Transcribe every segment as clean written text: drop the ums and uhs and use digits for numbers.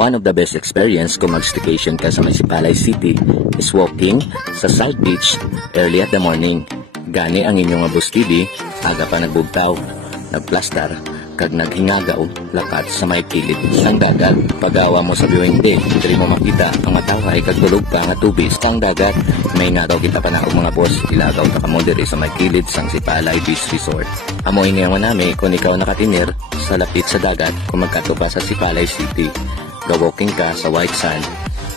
One of the best experience kung mag-staycation ka sa Sipalay City is walking sa South Beach early at the morning. Gani ang inyong bus TV, aga pa nagbugtaw, nagplastar, kag naghingagaw, lakat sa may kilid sang dagat. Pagawa mo sa viewing deck, diri mo makita ang mataway kag tulog ka nga tubig sang dagat. May nga daw kita pa na mga boss, ilagaw ta kamo diri sa may kilid sang Sipalay Beach Resort. Amo ingayon nami kung ikaw nakatinir sa lapit sa dagat kung magkato ka sa Sipalay City. Go-walking ka sa white sand,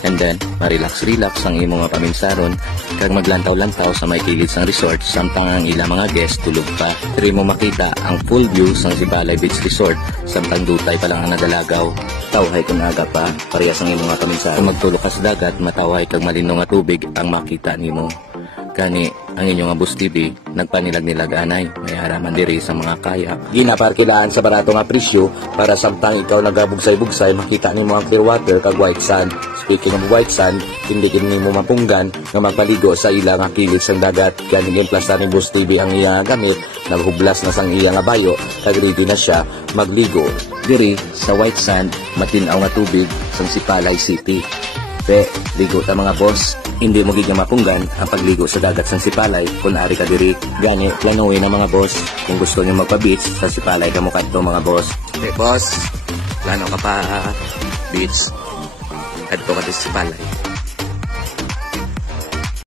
and then marelax-relax ang imong mga paminsaron kag maglantaw-lantaw sa may kilid sang resort samtang ang ilang mga guest tulog pa. Diri mo makita ang full view sang Sipalay Beach Resort samtang dutay pa lang ang nadalagaw. Tawhay kung aga pa, parehas ang imong mga paminsaron. Kung magtulog ka sa dagat, matawhay kag malinaw nga tubig ang makita nimo. Kani ang inyong bus TV nagpanilag-nilag anay, may haraman diri sa mga kayak. Ginaparkilaan sa barato nga presyo para samtang ikaw nagabugsay-bugsay makita nimo ang clear water kag white sand. Speaking of white sand, hindi nimo mapunggan nga magpaligo sa ilang nga kilid sang dagat. Kani gimplastar ni bus TV ang iya gamit, naghublas na sang iya nga bayo kag ready na siya magligo diri sa white sand, matinaw nga tubig sang Sipalay City. Pe, ligo ta mga boss, hindi mo giging mapunggan ang pagligo sa dagat sa Sipalay kung ari ka diri. Gani, planuhin na mga boss, kung gusto nyo magpa-beach sa Sipalay ka mo kadto mga boss. Hey boss, plano ka pa beach kadto ka sa Sipalay.